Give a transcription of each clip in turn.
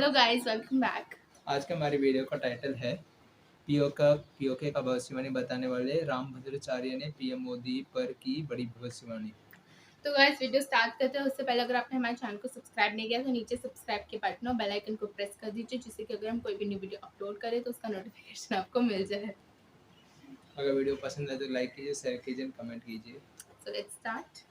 Hello guys, welcome back. आज के हमारी वीडियो का टाइटल है पीओके का भविष्यवाणी बताने वाले रामभद्राचार्य ने पीएम मोदी पर की बड़ी भविष्यवाणी। तो गाइस वीडियो स्टार्ट करते हैं उससे पहले अगर आपने हमारे चैनल को सब्सक्राइब नहीं किया तो नीचे सब्सक्राइब के बटन और बेल आइकन को प्रेस कर दीजिए, जिससे कि अगर हम कोई भी न्यू वीडियो अपलोड करें तो उसका नोटिफिकेशन आपको मिल जाए। अगर वीडियो पसंद है तो लाइक कीजिए, शेयर कीजिए, कमेंट कीजिए। So let's start.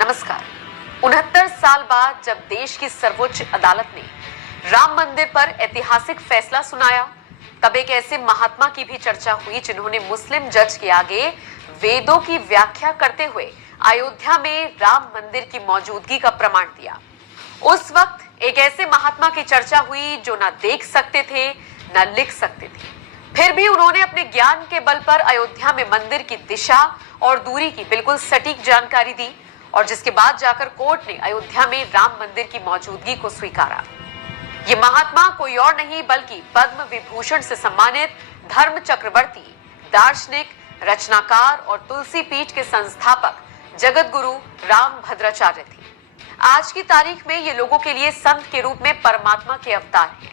नमस्कार। 69 साल बाद जब देश की सर्वोच्च अदालत ने राम मंदिर पर ऐतिहासिक फैसला सुनाया, तब एक ऐसे महात्मा की भी चर्चा हुई जिन्होंने मुस्लिम जज के आगे वेदों की व्याख्या करते हुए अयोध्या में राम मंदिर की मौजूदगी का प्रमाण दिया। उस वक्त एक ऐसे महात्मा की चर्चा हुई जो ना देख सकते थे, ना लिख सकते थे, फिर भी उन्होंने अपने ज्ञान के बल पर अयोध्या में मंदिर की दिशा और दूरी की बिल्कुल सटीक जानकारी दी, और जिसके बाद जाकर कोर्ट ने अयोध्या में राम मंदिर की मौजूदगी को स्वीकारा। ये महात्मा कोई और नहीं बल्कि पद्म विभूषण से सम्मानित धर्म चक्रवर्ती, दार्शनिक, रचनाकार और तुलसी पीठ के संस्थापक जगत गुरु रामभद्राचार्य थे। आज की तारीख में ये लोगों के लिए संत के रूप में परमात्मा के अवतार हैं।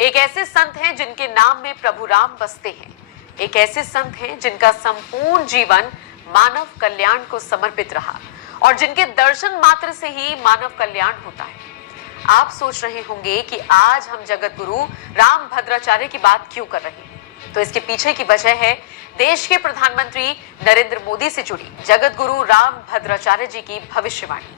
एक ऐसे संत हैं जिनके नाम में प्रभु राम बसते हैं। एक ऐसे संत हैं जिनका संपूर्ण जीवन मानव कल्याण को समर्पित रहा और जिनके दर्शन मात्र से ही मानव कल्याण होता है। आप सोच रहे होंगे कि आज हम जगत गुरु रामभद्राचार्य की बात क्यों कर रहे हैं, तो इसके पीछे की वजह है देश के प्रधानमंत्री नरेंद्र मोदी से जुड़ी जगत गुरु रामभद्राचार्य जी की भविष्यवाणी।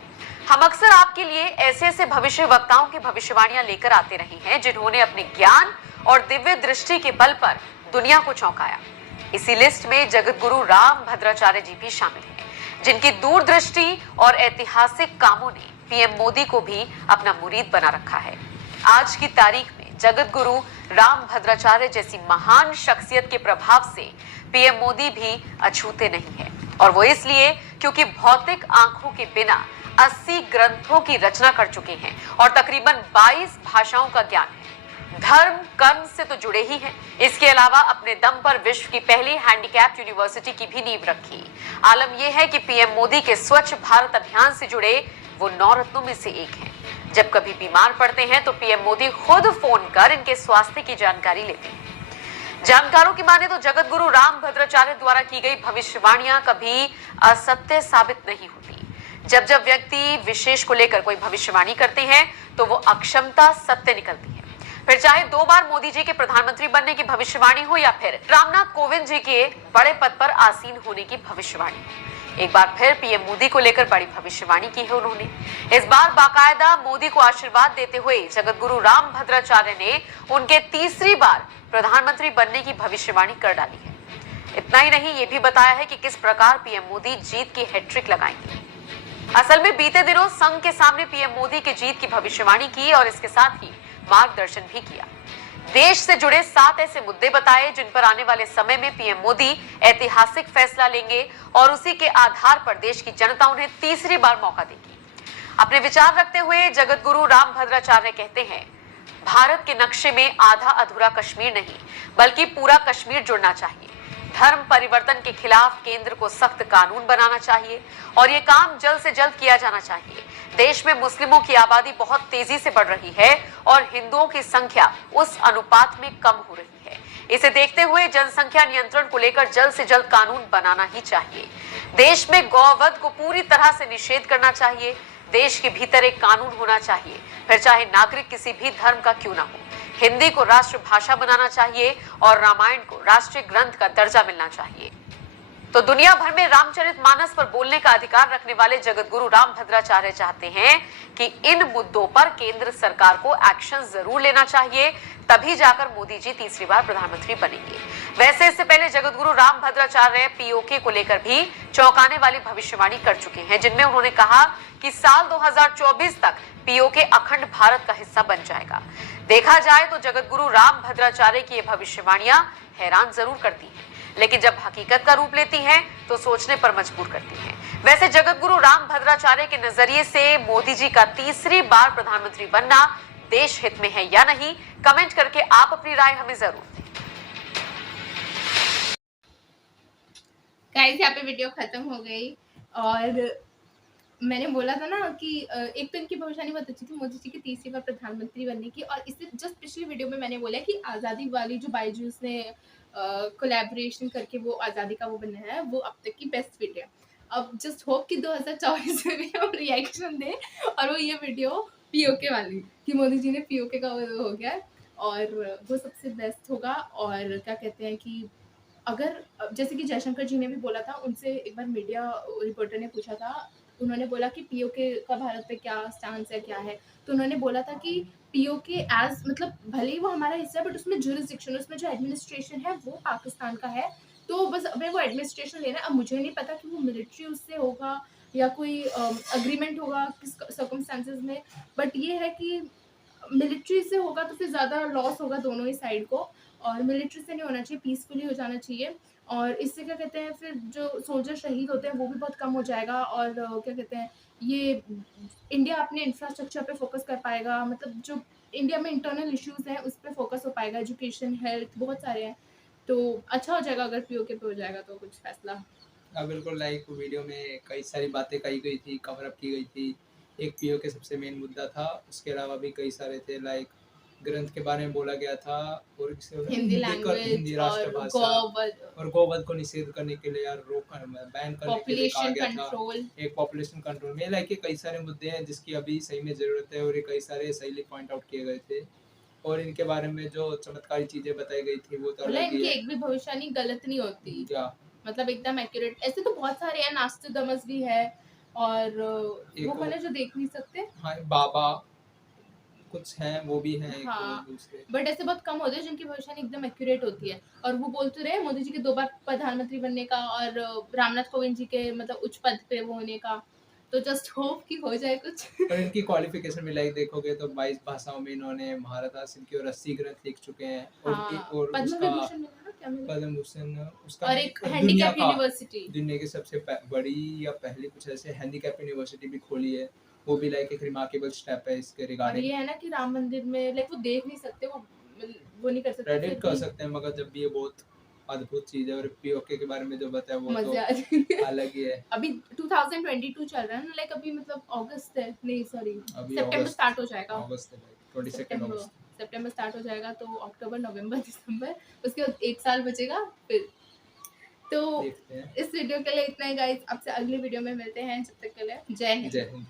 हम अक्सर आपके लिए ऐसे ऐसे भविष्य वक्ताओं की भविष्यवाणियां लेकर आते रहे हैं जिन्होंने अपने ज्ञान और दिव्य दृष्टि के बल पर दुनिया को चौंकाया। इसी लिस्ट में जगत गुरु रामभद्राचार्य जी भी शामिल हैं, जिनकी दूरदृष्टि और ऐतिहासिक कामों ने पीएम मोदी को भी अपना मुरीद बना रखा है। आज की तारीख में जगत गुरु रामभद्राचार्य जैसी महान शख्सियत के प्रभाव से पीएम मोदी भी अछूते नहीं है, और वो इसलिए क्योंकि भौतिक आंखों के बिना 80 ग्रंथों की रचना कर चुके हैं और तकरीबन 22 भाषाओं का ज्ञान है। धर्म कर्म से तो जुड़े ही हैं, इसके अलावा अपने दम पर विश्व की पहली हैंडीकैप यूनिवर्सिटी की भी नींव रखी। आलम यह है कि पीएम मोदी के स्वच्छ भारत अभियान से जुड़े वो 9 रत्नों में से एक हैं। जब कभी बीमार पड़ते हैं तो पीएम मोदी खुद फोन कर इनके स्वास्थ्य की जानकारी लेते हैं। जानकारों की माने तो जगत गुरु रामभद्राचार्य द्वारा की गई भविष्यवाणियां कभी असत्य साबित नहीं होती। जब जब व्यक्ति विशेष को लेकर कोई भविष्यवाणी करते हैं तो वो अक्षमता सत्य निकलती है। फिर चाहे 2 बार मोदी जी के प्रधानमंत्री बनने की भविष्यवाणी हो या फिर रामनाथ कोविंद जी के बड़े पद पर आसीन होने की भविष्यवाणी, एक बार फिर पीएम मोदी को लेकर बड़ी भविष्यवाणी की है उन्होंने। इस बार बाकायदा मोदी को आशीर्वाद देते हुए जगत गुरु रामभद्राचार्य ने उनके तीसरी बार प्रधानमंत्री बनने की भविष्यवाणी कर डाली है। इतना ही नहीं, ये भी बताया है कि किस प्रकार पीएम मोदी जीत की हैट्रिक लगाएंगे। असल में बीते दिनों संघ के सामने पीएम मोदी की जीत की भविष्यवाणी की और इसके साथ ही मार्गदर्शन भी किया। देश से जुड़े 7 ऐसे मुद्दे बताए जिन पर आने वाले समय में पीएम मोदी ऐतिहासिक फैसला लेंगे और उसी के आधार पर देश की जनता उन्हें तीसरी बार मौका देगी। अपने विचार रखते हुए जगत गुरु रामभद्राचार्य कहते हैं, भारत के नक्शे में आधा अधूरा कश्मीर नहीं बल्कि पूरा कश्मीर जुड़ना चाहिए। धर्म परिवर्तन के खिलाफ केंद्र को सख्त कानून बनाना चाहिए और ये काम जल्द से जल्द किया जाना चाहिए। देश में मुस्लिमों की आबादी बहुत तेजी से बढ़ रही है और हिंदुओं की संख्या उस अनुपात में कम हो रही है। इसे देखते हुए जनसंख्या नियंत्रण को लेकर जल्द से जल्द कानून बनाना ही चाहिए। देश में गौवध को पूरी तरह से निषेध करना चाहिए। देश के भीतर एक कानून होना चाहिए, फिर चाहे नागरिक किसी भी धर्म का क्यों ना हो। हिंदी को राष्ट्रभाषा बनाना चाहिए और रामायण को राष्ट्रीय ग्रंथ का दर्जा मिलना चाहिए। तो दुनिया भर में रामचरितमानस पर बोलने का अधिकार रखने वाले जगत गुरु रामभद्राचार्य चाहते हैं कि इन मुद्दों पर केंद्र सरकार को एक्शन जरूर लेना चाहिए, तभी जाकर मोदी जी तीसरी बार प्रधानमंत्री बनेंगे। वैसे इससे पहले जगत गुरु रामभद्राचार्य पीओके को लेकर भी चौंकाने वाली भविष्यवाणी कर चुके हैं, जिनमें उन्होंने कहा कि साल 2024 तक पीओके अखंड भारत का हिस्सा बन जाएगा। देखा जाए तो जगत गुरु रामभद्राचार्य की ये भविष्यवाणियां हैरान जरूर करती हैं, लेकिन जब हकीकत का रूप लेती हैं तो सोचने पर मजबूर करती हैं। वैसे जगतगुरु राम भद्राचार्य के नजरिए से मोदी जी का तीसरी बार प्रधानमंत्री बनना देश हित में है या नहीं, कमेंट करके आप अपनी राय हमें जरूर दें। गाइस यहाँ पे वीडियो खत्म हो गई और मैंने बोला था ना कि एक तो इनकी भविष्यवाणी बहुत अच्छी थी मोदी जी की तीसरी बार प्रधानमंत्री बनने की, और इससे जस्ट पिछली वीडियो में मैंने बोला कि आज़ादी वाली जो बायजूस ने कोलैबोरेशन करके वो आज़ादी का वो बना है, वो अब तक की बेस्ट वीडियो। अब जस्ट होप कि 2024 में भी हम रिएक्शन दें और वो ये वीडियो पीओके वाली कि मोदी जी ने पीओके का वो हो गया और वो सबसे बेस्ट होगा। और क्या कहते हैं कि अगर जैसे कि जयशंकर जी ने भी बोला था, उनसे एक बार मीडिया रिपोर्टर ने पूछा था, उन्होंने बोला कि पीओके का भारत पे क्या स्टांस है, क्या है, तो उन्होंने बोला था कि पीओके एज मतलब भले ही वो हमारा हिस्सा है बट उसमें जुरिस्डिक्शन, उसमें जो एडमिनिस्ट्रेशन है वो पाकिस्तान का है, तो बस हमें वो एडमिनिस्ट्रेशन लेना है। अब मुझे नहीं पता कि वो मिलिट्री उससे होगा या कोई अग्रीमेंट होगा किस सर्कमस्टांसेस में, बट ये है कि मिलिट्री से होगा तो फिर ज़्यादा लॉस होगा दोनों ही साइड को, और मिलिट्री से नहीं होना चाहिए, पीसफुली हो जाना चाहिए। और इससे क्या कहते हैं फिर जो सोल्जर शहीद होते हैं वो भी बहुत कम हो जाएगा, और क्या कहते हैं ये इंडिया अपने इंफ्रास्ट्रक्चर पे फोकस कर पाएगा, मतलब जो इंडिया में इंटरनल इश्यूज हैं उस पर फोकस हो पाएगा, एजुकेशन, हेल्थ, बहुत सारे हैं, तो अच्छा हो जाएगा अगर पीओके पे हो जाएगा तो कुछ फैसला। बिल्कुल, लाइक वीडियो में कई सारी बातें कही गई थी, कवर अप की गई थी। एक पीओके सबसे मेन मुद्दा था, उसके अलावा भी कई सारे थे, लाइक ग्रंथ के बारे में बोला गया था, और हिंदी लैंग्वेज हिंदी राष्ट्रभाषा और गोवध को निषेध करने के लिए यार बैन करने के लिए कहा गया था, एक पॉपुलेशन कंट्रोल में, लाइक कई सारे मुद्दे हैं जिसकी अभी सही में जरूरत है, और ये कई सारे सही पॉइंट आउट किए गए थे, और इनके बारे में जो चमत्कारी चीजें बताई गई थी वो तो अलग ही इनकी है। एक भी भविष्यवाणी गलत नहीं होती, क्या मतलब एकदम एक्यूरेट। ऐसे तो बहुत सारे हैं, नास्ट्राडामस भी है, और वो वाले जो देख नहीं सकते, हाँ बाबा कुछ हैं वो भी हैं, एक हाँ, दूसरे, बट ऐसे बहुत कम होते हैं जिनकी भविष्यवाणी एकदम एक्यूरेट होती है। और वो बोलते रहे मोदी जी के 2 बार प्रधानमंत्री बनने का और रामनाथ कोविंद जी के मतलब उच्च पद पे वो होने का, तो जस्ट होप कि हो जाए कुछ। और इनकी क्वालिफिकेशन में लाइक देखोगे तो 22 भाषाओं में इन्होंने महारत हासिल की और 80 ग्रंथ लिख चुके हैं, और हाँ, और पद्म उसका विभूषण मिला ना, क्या मिला? पद्म भूषण उसका और एक हैंडीकैप यूनिवर्सिटी, दुनिया की सबसे बड़ी या पहली कुछ ऐसे हैंडीकैप यूनिवर्सिटी भी खोली है, वो भी लाइक एक रिमार्केबल स्टेप है इसके और रिगार्डिंग। ये है ना कि राम मंदिर में लाइक वो देख नहीं सकते, वो नहीं कर सकते, क्रेडिट फिर कर भी सकते हैं, मगर जब भी ये बहुत अद्भुत चीज है, और पीओके के बारे में जो बताया वो मजे तो आ जाएंगे। अलग ही है। अभी 2022 चल रहा है ना, लाइक अभी मतलब अगस्त है, नहीं सॉरी अभी सितंबर स्टार्ट हो जाएगा, अगस्त है, 22 अगस्त। सितंबर स्टार्ट हो जाएगा, तो अक्टूबर, नवंबर, दिसंबर, उसके बाद 1 साल बचेगा फिर। तो देखते हैं। इस वीडियो के लिए इतना ही गाइस, आपसे अगली वीडियो में मिलते हैं, जब तक के लिए जय हिंद। जय हिंद।